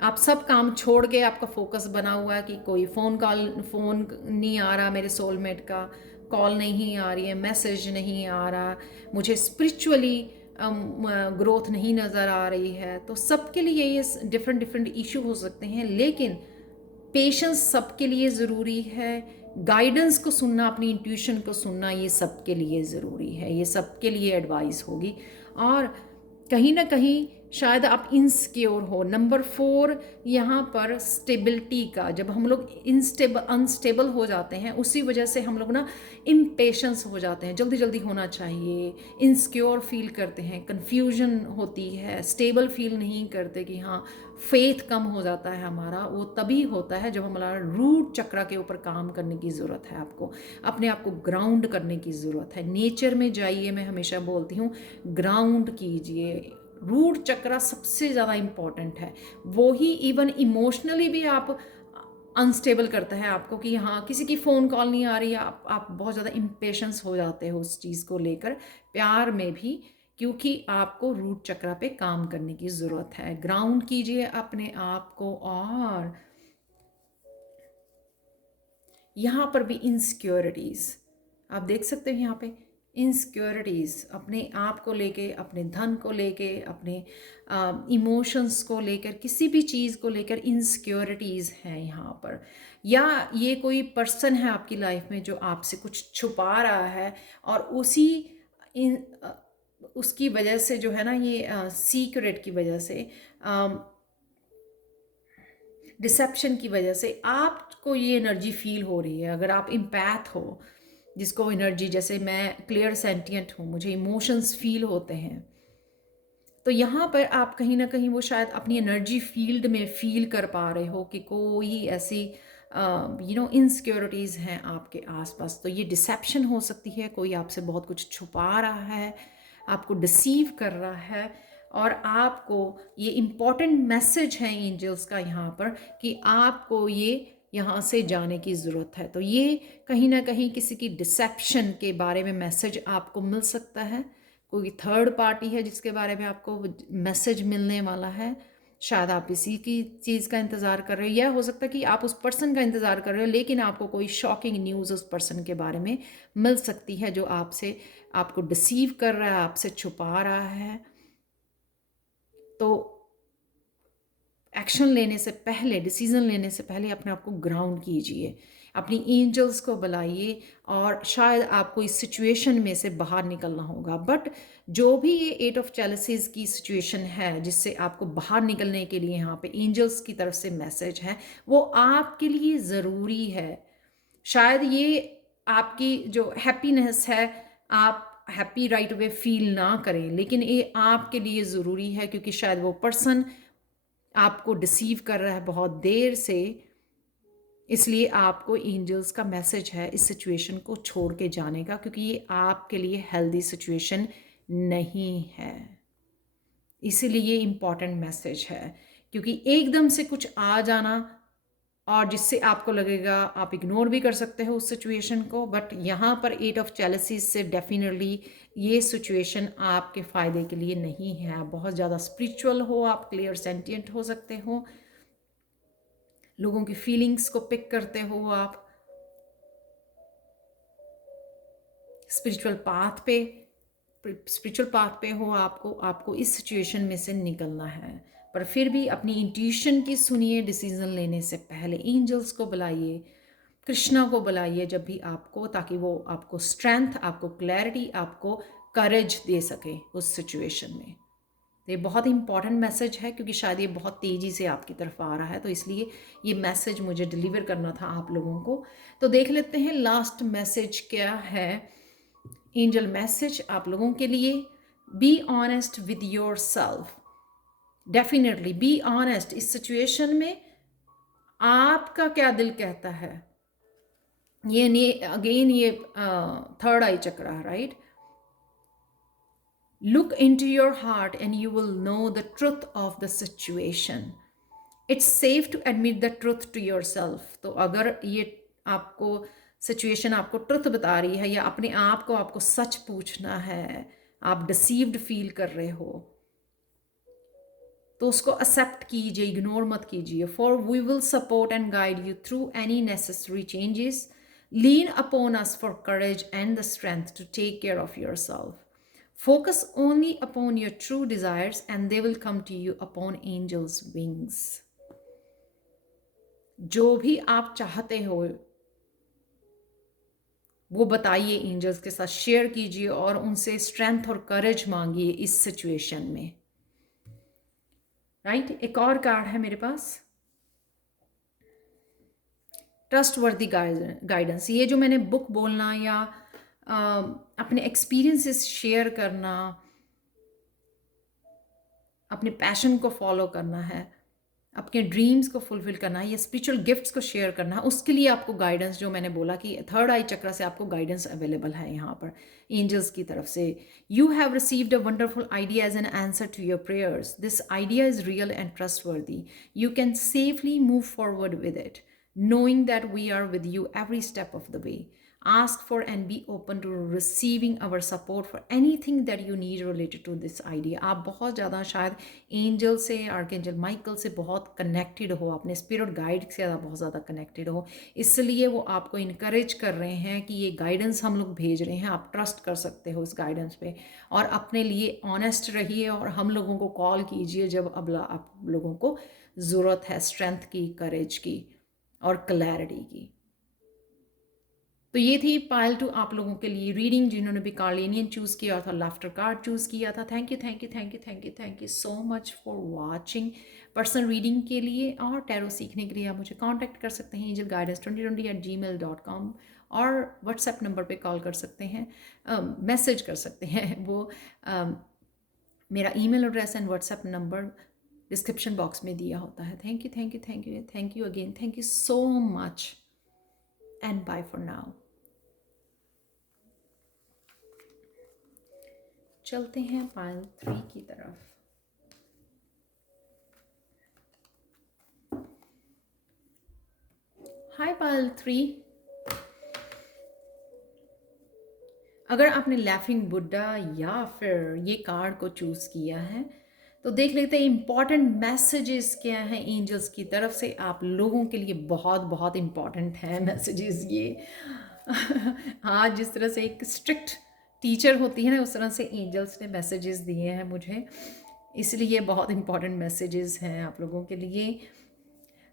आप सब काम छोड़ के आपका फोकस बना हुआ है कि कोई फ़ोन नहीं आ रहा, मेरे सोलमेट का कॉल नहीं आ रही है, मैसेज नहीं आ रहा, मुझे स्पिरिचुअली ग्रोथ नहीं नज़र आ रही है। तो सबके लिए ये डिफरेंट डिफरेंट इशू हो सकते हैं, लेकिन पेशेंस सबके लिए ज़रूरी है। गाइडेंस को सुनना, अपनी इंट्यूशन को सुनना, ये सबके लिए ज़रूरी है, ये सबके लिए एडवाइस होगी। और कहीं ना कहीं शायद आप इनसिक्योर हो। नंबर 4 यहाँ पर स्टेबिलिटी का, जब हम लोग अनस्टेबल हो जाते हैं, उसी वजह से हम लोग ना इम्पेशंस हो जाते हैं, जल्दी जल्दी होना चाहिए, इनसिक्योर फील करते हैं, कन्फ्यूजन होती है, स्टेबल फील नहीं करते कि हाँ, फेथ कम हो जाता है हमारा। वो तभी होता है जब हमारा रूट चक्र के ऊपर काम करने की ज़रूरत है। आपको अपने आप को ग्राउंड करने की ज़रूरत है। नेचर में जाइए, मैं हमेशा बोलती हूँ, ग्राउंड कीजिए। रूट चक्र सबसे ज़्यादा इम्पॉर्टेंट है। वो ही इवन इमोशनली भी आप अनस्टेबल करता है आपको कि हाँ, किसी की फ़ोन कॉल नहीं आ रही है, आप बहुत ज़्यादा इम्पेशंस हो जाते हो उस चीज़ को लेकर। प्यार में भी, क्योंकि आपको रूट चक्र पे काम करने की ज़रूरत है। ग्राउंड कीजिए अपने आप को। और यहाँ पर भी इनसिक्योरिटीज़ आप देख सकते हो, यहाँ पे इनसिक्योरिटीज़ अपने आप को लेके, अपने धन को लेके, अपने इमोशंस को लेकर, किसी भी चीज़ को लेकर इनसिक्योरिटीज़ हैं यहाँ पर। या ये कोई पर्सन है आपकी लाइफ में जो आपसे कुछ छुपा रहा है, और उसकी वजह से जो है ना, ये सीक्रेट की वजह से, डिसेप्शन की वजह से आपको ये एनर्जी फील हो रही है। अगर आप इम्पैथ हो, जिसको एनर्जी, जैसे मैं क्लियर सेंटिएंट हूँ, मुझे इमोशंस फील होते हैं, तो यहाँ पर आप कहीं ना कहीं वो शायद अपनी एनर्जी फील्ड में फील कर पा रहे हो कि कोई ऐसी इनसिक्योरिटीज़ हैं आपके आसपास। तो ये डिसेप्शन हो सकती है, कोई आपसे बहुत कुछ छुपा रहा है, आपको डिसीव कर रहा है। और आपको ये इम्पॉर्टेंट मैसेज है एंजल्स का यहाँ पर कि आपको ये यहाँ से जाने की ज़रूरत है। तो ये कहीं ना कहीं किसी की डिसेप्शन के बारे में मैसेज आपको मिल सकता है। कोई थर्ड पार्टी है जिसके बारे में आपको मैसेज मिलने वाला है। शायद आप इसी की चीज़ का इंतज़ार कर रहे हो, या हो सकता है कि आप उस पर्सन का इंतज़ार कर रहे हो, लेकिन आपको कोई शॉकिंग न्यूज़ उस पर्सन के बारे में मिल सकती है जो आपको डिसीव कर रहा है, आपसे छुपा रहा है। तो एक्शन लेने से पहले, डिसीज़न लेने से पहले अपने आप को ग्राउंड कीजिए, अपनी एंजल्स को बुलाइए और शायद आपको इस सिचुएशन में से बाहर निकलना होगा। बट जो भी ये 8 ऑफ चैलेसीज़ की सिचुएशन है, जिससे आपको बाहर निकलने के लिए यहाँ पे एंजल्स की तरफ से मैसेज है, वो आपके लिए ज़रूरी है। शायद ये आपकी जो हैप्पीनेस है, आप हैप्पी राइट अवे फ़ील ना करें, लेकिन ये आपके लिए ज़रूरी है, क्योंकि शायद वो पर्सन आपको डिसीव कर रहा है बहुत देर से, इसलिए आपको एंजल्स का मैसेज है इस सिचुएशन को छोड़ के जाने का, क्योंकि ये आपके लिए हेल्दी सिचुएशन नहीं है। इसीलिए ये इम्पॉर्टेंट मैसेज है, क्योंकि एकदम से कुछ आ जाना और जिससे आपको लगेगा आप इग्नोर भी कर सकते हो उस सिचुएशन को, बट यहाँ पर 8 ऑफ चैलेसीज से डेफिनेटली ये सिचुएशन आपके फ़ायदे के लिए नहीं है। आप बहुत ज़्यादा स्पिरिचुअल हो, आप क्लियर सेंटिएंट हो सकते हो, लोगों की फीलिंग्स को पिक करते हो, आप स्पिरिचुअल पाथ पे हो, आपको इस सिचुएशन में से निकलना है। पर फिर भी अपनी इंट्यूशन की सुनिए, डिसीजन लेने से पहले एंजल्स को बुलाइए, कृष्णा को बुलाइए जब भी आपको, ताकि वो आपको स्ट्रेंथ, आपको क्लैरिटी, आपको करेज दे सके उस सिचुएशन में। तो ये बहुत इंपॉर्टेंट मैसेज है, क्योंकि शायद ये बहुत तेज़ी से आपकी तरफ आ रहा है, तो इसलिए ये मैसेज मुझे डिलीवर करना था आप लोगों को। तो देख लेते हैं लास्ट मैसेज क्या है। एंजल मैसेज आप लोगों के लिए, be honest with your self. Definitely be honest. इस सिचुएशन में आपका क्या दिल कहता है, ये नहीं, अगेन ये थर्ड आई चक्र, right. Look into your heart and you will know the truth of the situation. It's safe to admit the truth to yourself. तो अगर ये आपको सिचुएशन आपको ट्रुथ बता रही है, या अपने आप को आपको सच पूछना है, आप डिसीव्ड फील कर रहे हो, तो उसको एक्सेप्ट कीजिए, इग्नोर मत कीजिए। For we will support and guide you through any necessary changes, lean upon us for courage and the strength to take care of your self. Focus only upon your true desires and they will come to you upon angels' wings. जो भी आप चाहते हो वो बताइए, एंजल्स के साथ शेयर कीजिए और उनसे स्ट्रेंथ और करेज मांगिए इस सिचुएशन में, राइट। एक और कार्ड है मेरे पास, ट्रस्ट वर्दी गाइडेंस। ये जो मैंने बुक बोलना या अपने एक्सपीरियंसेस शेयर करना, अपने पैशन को फॉलो करना है, अपने ड्रीम्स को फुलफिल करना है, या स्पिरिचुअल गिफ्ट्स को शेयर करना है, उसके लिए आपको गाइडेंस, जो मैंने बोला कि थर्ड आई चक्र से आपको गाइडेंस अवेलेबल है यहाँ पर एंजल्स की तरफ से। You have received a wonderful idea as an answer to your prayers. This idea is real and trustworthy. You can safely move forward with it, knowing that we are with you every step of the way. Ask for and be open to receiving our support for anything that you need related to this idea. आप बहुत ज़्यादा शायद एंजल से, आर्कएंजल माइकल से बहुत कनेक्टेड हो, अपने स्पिरिट गाइड से बहुत ज़्यादा कनेक्टेड हो, इसलिए वो आपको इनकरेज कर रहे हैं कि ये गाइडेंस हम लोग भेज रहे हैं, आप ट्रस्ट कर सकते हो इस गाइडेंस पे, और अपने लिए ऑनेस्ट रहिए और हम लोगों को कॉल कीजिए जब अब आप लोगों को ज़रूरत है स्ट्रेंथ की, करेज की और क्लैरिटी की। तो ये थी पायल 2 आप लोगों के लिए रीडिंग, जिन्होंने भी कार्लेनियन चूज़ किया था, लाफ्टर कार्ड चूज़ किया था। Thank you so much for watching. Personal reading के लिए और टैरो सीखने के लिए आप मुझे कांटेक्ट कर सकते हैं angelguidance2020@gmail.com, और व्हाट्सएप नंबर पे कॉल कर सकते हैं, मैसेज कर सकते हैं। वो मेरा email address and WhatsApp number description box में दिया होता है। Thank you again, thank you so much and bye for now. चलते हैं पायल 3 की तरफ। हाय पायल 3, अगर आपने लाफिंग बुड्ढा या फिर ये कार्ड को चूज़ किया है तो देख लेते हैं इंपॉर्टेंट मैसेजेस क्या हैं एंजल्स की तरफ से आप लोगों के लिए। बहुत इंपॉर्टेंट है मैसेजेस ये। आज जिस तरह से एक स्ट्रिक्ट टीचर होती है ना, उस तरह से एंजल्स ने मैसेजेस दिए हैं मुझे। इसलिए ये बहुत इंपॉर्टेंट मैसेजेस हैं आप लोगों के लिए।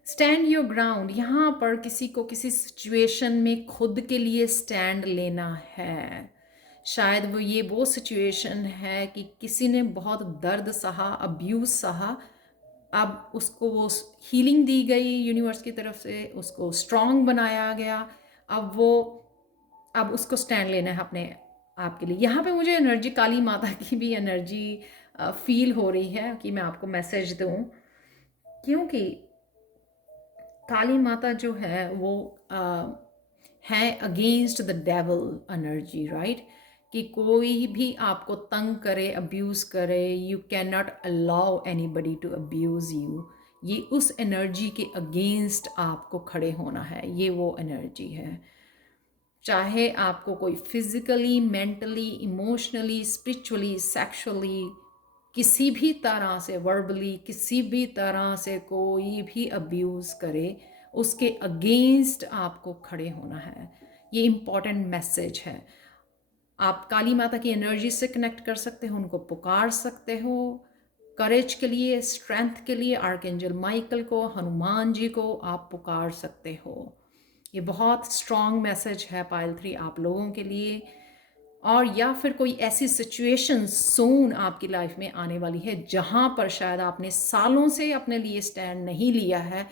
स्टैंड योर ग्राउंड, यहाँ पर किसी को किसी सिचुएशन में खुद के लिए स्टैंड लेना है। शायद वो सिचुएशन है कि किसी ने बहुत दर्द सहा, अब्यूज़ सहा, अब उसको वो हीलिंग दी गई यूनिवर्स की तरफ से, उसको स्ट्रॉन्ग बनाया गया। अब उसको स्टैंड लेना है अपने आप के लिए। यहाँ पे मुझे एनर्जी काली माता की भी एनर्जी फील हो रही है कि मैं आपको मैसेज दूँ, क्योंकि काली माता जो है वो है against the devil energy, right? कि कोई भी आपको तंग करे, अब्यूज़ करे, you can not allow anybody to abuse you. ये उस एनर्जी के अगेंस्ट आपको खड़े होना है, ये वो एनर्जी है। चाहे आपको कोई physically, mentally, emotionally, spiritually, sexually, किसी भी तरह से, वर्बली, किसी भी तरह से कोई भी अब्यूज़ करे, उसके अगेंस्ट आपको खड़े होना है। ये इम्पॉर्टेंट मैसेज है। आप काली माता की एनर्जी से कनेक्ट कर सकते हो, उनको पुकार सकते हो करेज के लिए, स्ट्रेंथ के लिए। आर्कएंजल माइकल को, हनुमान जी को आप पुकार सकते हो। ये बहुत स्ट्रॉन्ग मैसेज है पायल 3 आप लोगों के लिए। और या फिर कोई ऐसी सिचुएशन सून आपकी लाइफ में आने वाली है जहाँ पर शायद आपने सालों से अपने लिए स्टैंड नहीं लिया है,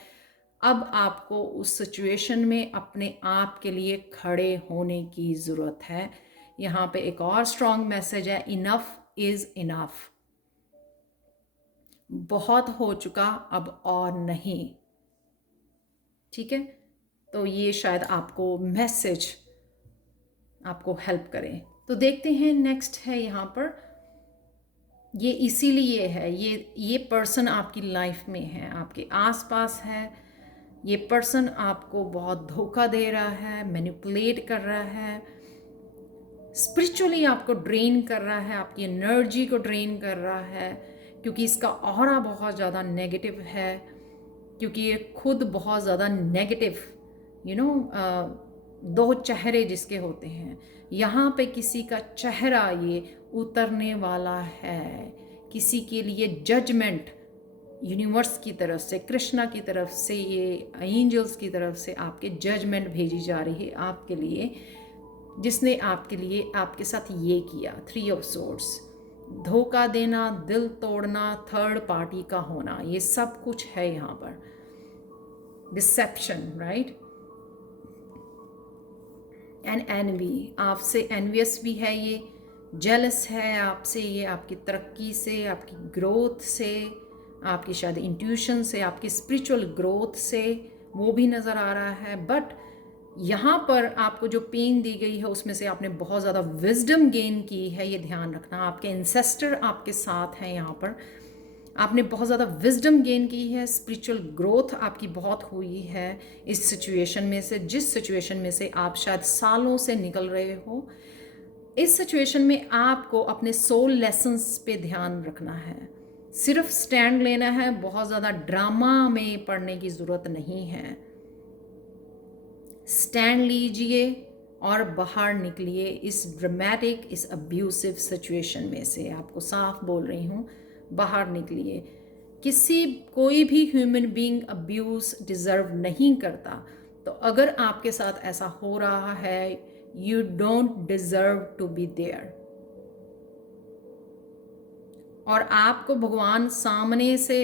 अब आपको उस सिचुएशन में अपने आप के लिए खड़े होने की ज़रूरत है। यहाँ पे एक और स्ट्रॉन्ग मैसेज है, इनफ इज़ इनफ। बहुत हो चुका, अब और नहीं। ठीक है, तो ये शायद आपको मैसेज आपको हेल्प करें। तो देखते हैं नेक्स्ट है यहाँ पर, ये इसीलिए है, ये पर्सन आपकी लाइफ में है, आपके आसपास है। ये पर्सन आपको बहुत धोखा दे रहा है, मैनिपुलेट कर रहा है, स्पिरिचुअली आपको ड्रेन कर रहा है, आपकी एनर्जी को ड्रेन कर रहा है, क्योंकि इसका ऑरा बहुत ज़्यादा नेगेटिव है, क्योंकि ये खुद बहुत ज़्यादा नेगेटिव, दो चेहरे जिसके होते हैं। यहाँ पे किसी का चेहरा ये उतरने वाला है, किसी के लिए जजमेंट यूनिवर्स की तरफ से, कृष्णा की तरफ से, ये एंजल्स की तरफ से आपके जजमेंट भेजी जा रही है आपके लिए, जिसने आपके लिए आपके साथ ये किया। 3 ऑफ सोर्ड्स, धोखा देना, दिल तोड़ना, थर्ड पार्टी का होना, ये सब कुछ है यहाँ पर। Deception, right? एंड एनवी, आपसे एनवियस भी है, ये जेलस है आपसे, ये आपकी तरक्की से, आपकी ग्रोथ से, आपकी शायद इंट्यूशन से, आपकी स्पिरिचुअल ग्रोथ से, वो भी नज़र आ रहा है। बट यहाँ पर आपको जो पेन दी गई है उसमें से आपने बहुत ज़्यादा विजडम गेन की है, ये ध्यान रखना। आपके एंसेस्टर आपके साथ हैं, यहाँ पर आपने बहुत ज़्यादा विजडम गेन की है, स्पिरिचुअल ग्रोथ आपकी बहुत हुई है इस सिचुएशन में से, जिस सिचुएशन में से आप शायद सालों से निकल रहे हो। इस सिचुएशन में आपको अपने सोल लेसन्स पे ध्यान रखना है, सिर्फ स्टैंड लेना है, बहुत ज़्यादा ड्रामा में पड़ने की ज़रूरत नहीं है। स्टैंड लीजिए और बाहर निकलिए इस ड्रामेटिक, इस अब्यूसिव सिचुएशन में से। आपको साफ बोल रही हूँ, बाहर निकलिए। कोई भी ह्यूमन बीइंग अब्यूज़ डिज़र्व नहीं करता। तो अगर आपके साथ ऐसा हो रहा है, you don't deserve to be there. और आपको भगवान सामने से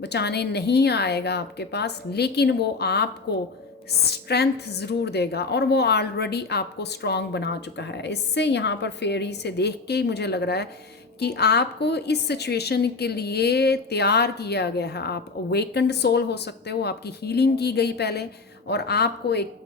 बचाने नहीं आएगा आपके पास, लेकिन वो आपको स्ट्रेंथ ज़रूर देगा, और वो ऑलरेडी आपको स्ट्रॉन्ग बना चुका है। इससे यहाँ पर फेरी से देख के ही मुझे लग रहा है कि आपको इस सिचुएशन के लिए तैयार किया गया है। आप अवेकन्ड सोल हो सकते हो, आपकी हीलिंग की गई पहले, और आपको एक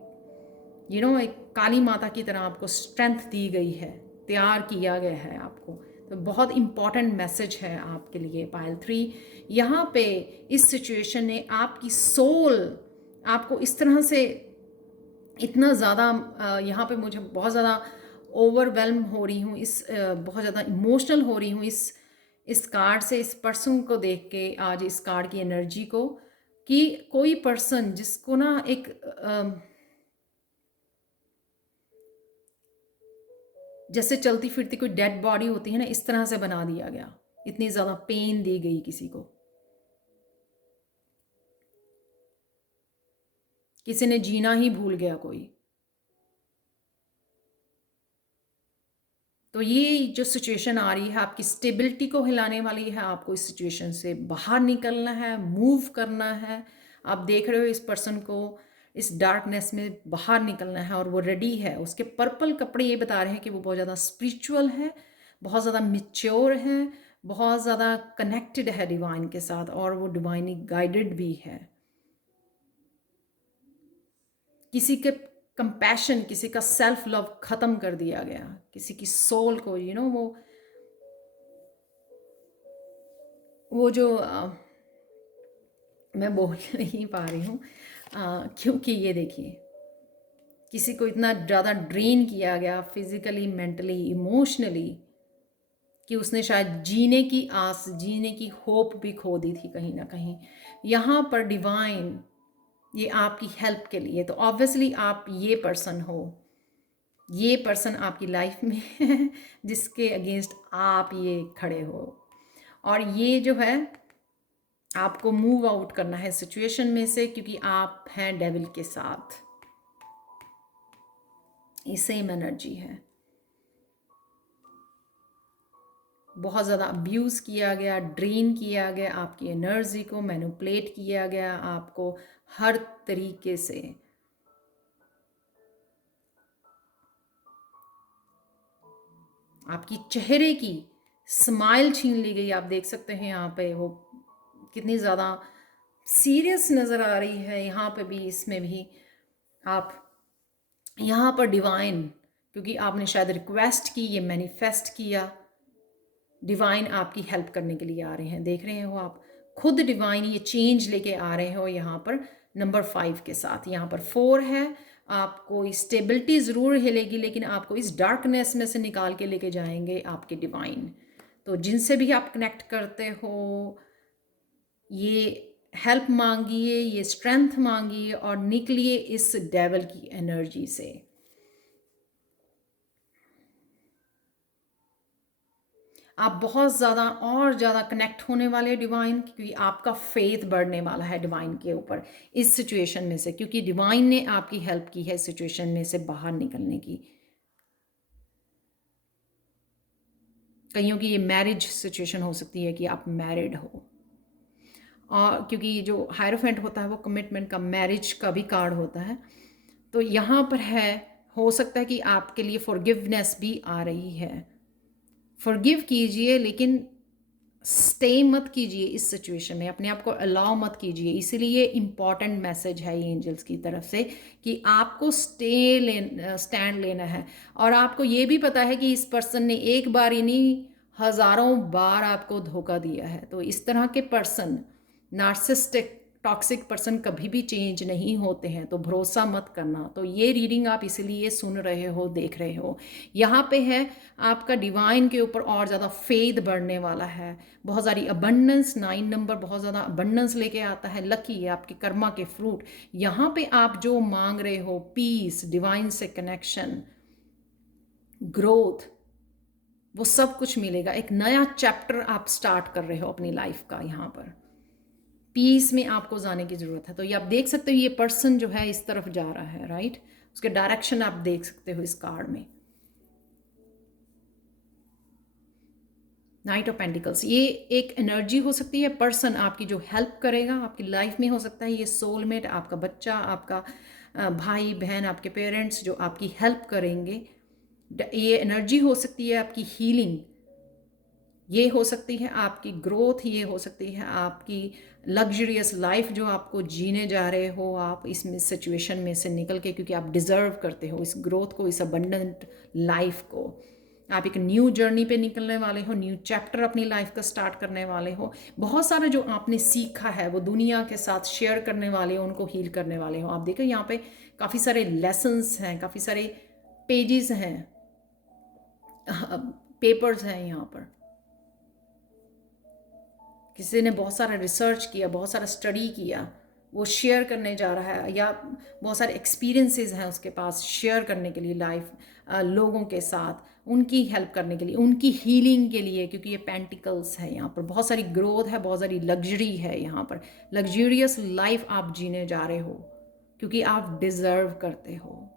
एक काली माता की तरह आपको स्ट्रेंथ दी गई है, तैयार किया गया है आपको। तो बहुत इम्पॉर्टेंट मैसेज है आपके लिए पायल 3। यहाँ पे इस सिचुएशन ने आपकी सोल आपको इस तरह से इतना ज़्यादा, यहाँ पे मुझे बहुत ज़्यादा ओवरवेल्म हो रही हूँ, बहुत ज़्यादा इमोशनल हो रही हूँ इस कार्ड से, इस पर्सन को देख के, आज इस कार्ड की एनर्जी को, कि कोई पर्सन जिसको ना एक जैसे चलती फिरती कोई डेड बॉडी होती है ना, इस तरह से बना दिया गया। इतनी ज़्यादा पेन दी गई किसी को, किसी ने जीना ही भूल गया कोई। तो ये जो सिचुएशन आ रही है आपकी स्टेबिलिटी को हिलाने वाली है, आपको इस सिचुएशन से बाहर निकलना है, मूव करना है। आप देख रहे हो इस पर्सन को इस डार्कनेस में बाहर निकलना है और वो रेडी है। उसके पर्पल कपड़े ये बता रहे हैं कि वो बहुत ज़्यादा स्पिरिचुअल है, बहुत ज़्यादा मिच्योर है, बहुत ज़्यादा कनेक्टेड है डिवाइन के साथ, और वो डिवाइनली गाइडेड भी है। किसी के कंपैशन, किसी का सेल्फ लव खत्म कर दिया गया, किसी की सोल को वो जो मैं बोल नहीं पा रही हूँ, क्योंकि ये देखिए किसी को इतना ज़्यादा ड्रेन किया गया फिजिकली, मेंटली, इमोशनली, कि उसने शायद जीने की आस, जीने की होप भी खो दी थी कहीं ना कहीं। यहाँ पर डिवाइन ये आपकी हेल्प के लिए, तो ऑब्वियसली आप ये पर्सन हो, ये पर्सन आपकी लाइफ में है जिसके अगेंस्ट आप ये खड़े हो, और ये जो है आपको मूव आउट करना है सिचुएशन में से, क्योंकि आप हैं डेविल के साथ। ये सेम एनर्जी है। बहुत ज़्यादा अब्यूज़ किया गया, ड्रेन किया गया, आपकी एनर्जी को मैनिपुलेट किया गया, आपको हर तरीके से। आपकी चेहरे की स्माइल छीन ली गई। आप देख सकते हैं यहाँ पे वो कितनी ज़्यादा सीरियस नज़र आ रही है। यहाँ पे भी, इसमें भी आप यहाँ पर डिवाइन, क्योंकि आपने शायद रिक्वेस्ट की, ये मैनिफेस्ट किया, डिवाइन आपकी हेल्प करने के लिए आ रहे हैं। देख रहे हो आप खुद डिवाइन ये चेंज लेके आ रहे हो यहाँ पर नंबर 5 के साथ। यहाँ पर 4 है, आपको स्टेबिलिटी ज़रूर हिलेगी, लेकिन आपको इस डार्कनेस में से निकाल के लेके जाएंगे आपके डिवाइन। तो जिनसे भी आप कनेक्ट करते हो, ये हेल्प मांगिए, ये स्ट्रेंथ मांगिए और निकलिए इस डेविल की एनर्जी से। आप बहुत ज़्यादा और ज़्यादा कनेक्ट होने वाले डिवाइन, क्योंकि आपका फेथ बढ़ने वाला है डिवाइन के ऊपर इस सिचुएशन में से, क्योंकि डिवाइन ने आपकी हेल्प की है इस सिचुएशन में से बाहर निकलने की। कईयों की ये मैरिज सिचुएशन हो सकती है कि आप मैरिड हो, और क्योंकि जो हायरोफेंट होता है वो कमिटमेंट का, मैरिज का भी कार्ड होता है। तो यहाँ पर है, हो सकता है कि आपके लिए फॉरगिवनेस भी आ रही है। फॉरगिव कीजिए, लेकिन स्टे मत कीजिए इस सिचुएशन में, अपने आप को अलाउ मत कीजिए। इसीलिए इम्पॉर्टेंट मैसेज है ये एंजल्स की तरफ से कि आपको स्टैंड लेना है। और आपको ये भी पता है कि इस पर्सन ने एक बार ही नहीं, हज़ारों बार आपको धोखा दिया है। तो इस तरह के पर्सन, नार्सिस्टिक टॉक्सिक पर्सन कभी भी चेंज नहीं होते हैं, तो भरोसा मत करना। तो ये रीडिंग आप इसीलिए सुन रहे हो, देख रहे हो। यहाँ पे है आपका डिवाइन के ऊपर और ज़्यादा फेथ बढ़ने वाला है, बहुत सारी अबंडेंस। 9 नंबर बहुत ज़्यादा अबंडेंस लेके आता है, लकी है, आपके कर्मा के फ्रूट। यहाँ पे आप जो मांग रहे हो, पीस, डिवाइन से कनेक्शन, ग्रोथ, वो सब कुछ मिलेगा। एक नया चैप्टर आप स्टार्ट कर रहे हो अपनी लाइफ का। यहाँ पर पीस में आपको जाने की ज़रूरत है। तो ये आप देख सकते हो, ये पर्सन जो है इस तरफ जा रहा है, राइट। उसके डायरेक्शन आप देख सकते हो इस कार्ड में। नाइट ऑफ पेंटिकल्स, ये एक एनर्जी हो सकती है, पर्सन आपकी जो हेल्प करेगा आपकी लाइफ में। हो सकता है ये सोलमेट, आपका बच्चा, आपका भाई बहन, आपके पेरेंट्स जो आपकी हेल्प करेंगे। ये एनर्जी हो सकती है आपकी हीलिंग, ये हो सकती है आपकी ग्रोथ, ये हो सकती है आपकी लग्जरियस लाइफ जो आपको जीने जा रहे हो आप इस सिचुएशन में से निकल के, क्योंकि आप डिज़र्व करते हो इस ग्रोथ को, इस अबंडेंट लाइफ को। आप एक न्यू जर्नी पे निकलने वाले हो, न्यू चैप्टर अपनी लाइफ का स्टार्ट करने वाले हो। बहुत सारा जो आपने सीखा है वो दुनिया के साथ शेयर करने वाले हो, उनको हील करने वाले हो। आप देखो यहाँ पे काफ़ी सारे लेसन्स हैं, काफ़ी सारे पेजेस हैं, पेपर्स हैं। यहाँ पर किसी ने बहुत सारा रिसर्च किया, बहुत सारा स्टडी किया, वो शेयर करने जा रहा है, या बहुत सारे एक्सपीरियंसेस हैं उसके पास शेयर करने के लिए लाइफ लोगों के साथ। उनकी हेल्प करने के लिए, उनकी हीलिंग के लिए, क्योंकि ये पेंटिकल्स है यहाँ पर, बहुत सारी ग्रोथ है, बहुत सारी लग्जरी है यहाँ पर, लग्जूरियस लाइफ आप जीने जा रहे हो क्योंकि आप डिजर्व करते हो।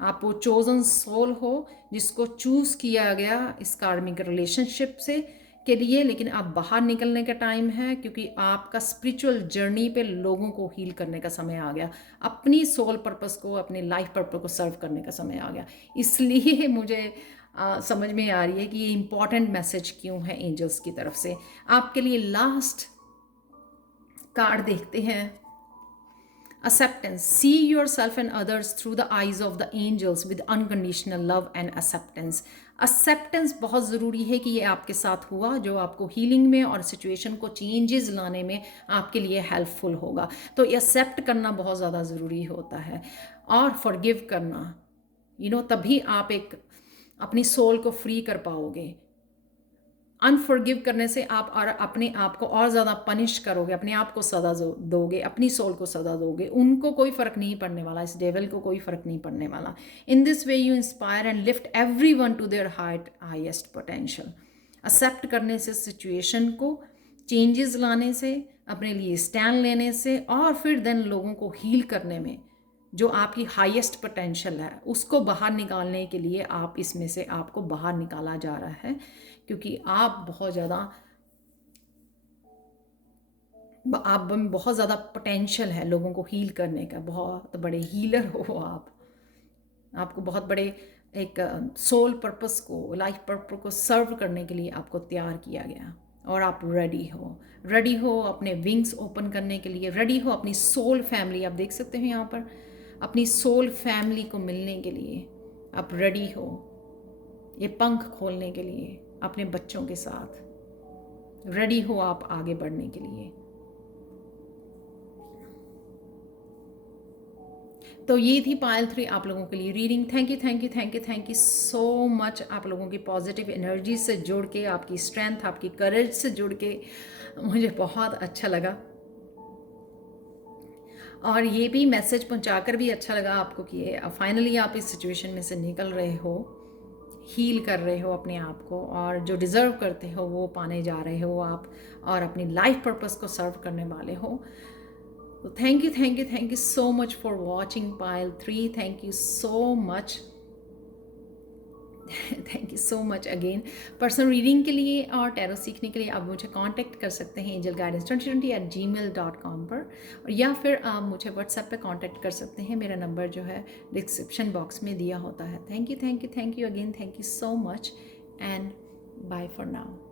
आप वो चोजन सोल हो जिसको चूज किया गया इस कार्मिक रिलेशनशिप से के लिए, लेकिन आप बाहर निकलने का टाइम है क्योंकि आपका स्पिरिचुअल जर्नी पे लोगों को हील करने का समय आ गया, अपनी सोल पर्पस को, अपनी लाइफ पर्पस को सर्व करने का समय आ गया। इसलिए मुझे समझ में आ रही है कि ये इम्पॉर्टेंट मैसेज क्यों है एंजल्स की तरफ से। आपके लिए लास्ट कार्ड देखते हैं, acceptance. See yourself and others through the eyes of the angels with unconditional love and acceptance. Acceptance बहुत ज़रूरी है कि ये आपके साथ हुआ, जो आपको हीलिंग में और सिचुएशन को चेंजेस लाने में आपके लिए हेल्पफुल होगा। तो एक्सेप्ट करना बहुत ज़्यादा ज़रूरी होता है और फॉरगिव करना, तभी आप एक अपनी सोल को फ्री कर पाओगे। अनफॉरगिव करने से आप और अपने आप को और ज़्यादा पनिश करोगे, अपने आप को सज़ा दोगे, अपनी सोल को सज़ा दोगे। उनको कोई फ़र्क नहीं पड़ने वाला, इस डेविल को कोई फ़र्क नहीं पड़ने वाला। In this way you inspire and lift everyone to their highest potential. Accept करने से, सिचुएशन को चेंजेस लाने से, अपने लिए स्टैंड लेने से और फिर देन लोगों को हील करने में जो आपकी हाईएस्ट पोटेंशियल है उसको बाहर निकालने के लिए आप इसमें से आपको बाहर निकाला जा रहा है, क्योंकि आप बहुत ज़्यादा पोटेंशियल है लोगों को हील करने का, बहुत बड़े हीलर हो आप। आपको बहुत बड़े एक सोल पर्पस को, लाइफ पर्पस को सर्व करने के लिए आपको तैयार किया गया और आप रेडी हो अपने विंग्स ओपन करने के लिए, रेडी हो अपनी सोल फैमिली, आप देख सकते हैं यहाँ पर, अपनी सोल फैमिली को मिलने के लिए आप रेडी हो, ये पंख खोलने के लिए अपने बच्चों के साथ रेडी हो आप आगे बढ़ने के लिए। तो ये थी पायल 3 आप लोगों के लिए reading. Thank you so much आप लोगों की पॉजिटिव एनर्जी से जुड़ के, आपकी स्ट्रेंथ, आपकी करेज से जुड़ के मुझे बहुत अच्छा लगा, और ये भी मैसेज पहुंचाकर भी अच्छा लगा आपको कि फाइनली आप इस सिचुएशन में से निकल रहे हो, हील कर रहे हो अपने आप को, और जो डिज़र्व करते हो वो पाने जा रहे हो आप, और अपनी लाइफ पर्पस को सर्व करने वाले हो। तो thank you so much for watching Payal 3। Thank you so much, thank you so much again. Personal reading के लिए और टैरो सीखने के लिए आप मुझे कांटेक्ट कर सकते हैं angelguidance2020@gmail.com पर, और या फिर आप मुझे व्हाट्सएप पे कांटेक्ट कर सकते हैं, मेरा नंबर जो है डिस्क्रिप्शन बॉक्स में दिया होता है। Thank you again, thank you so much and bye for now.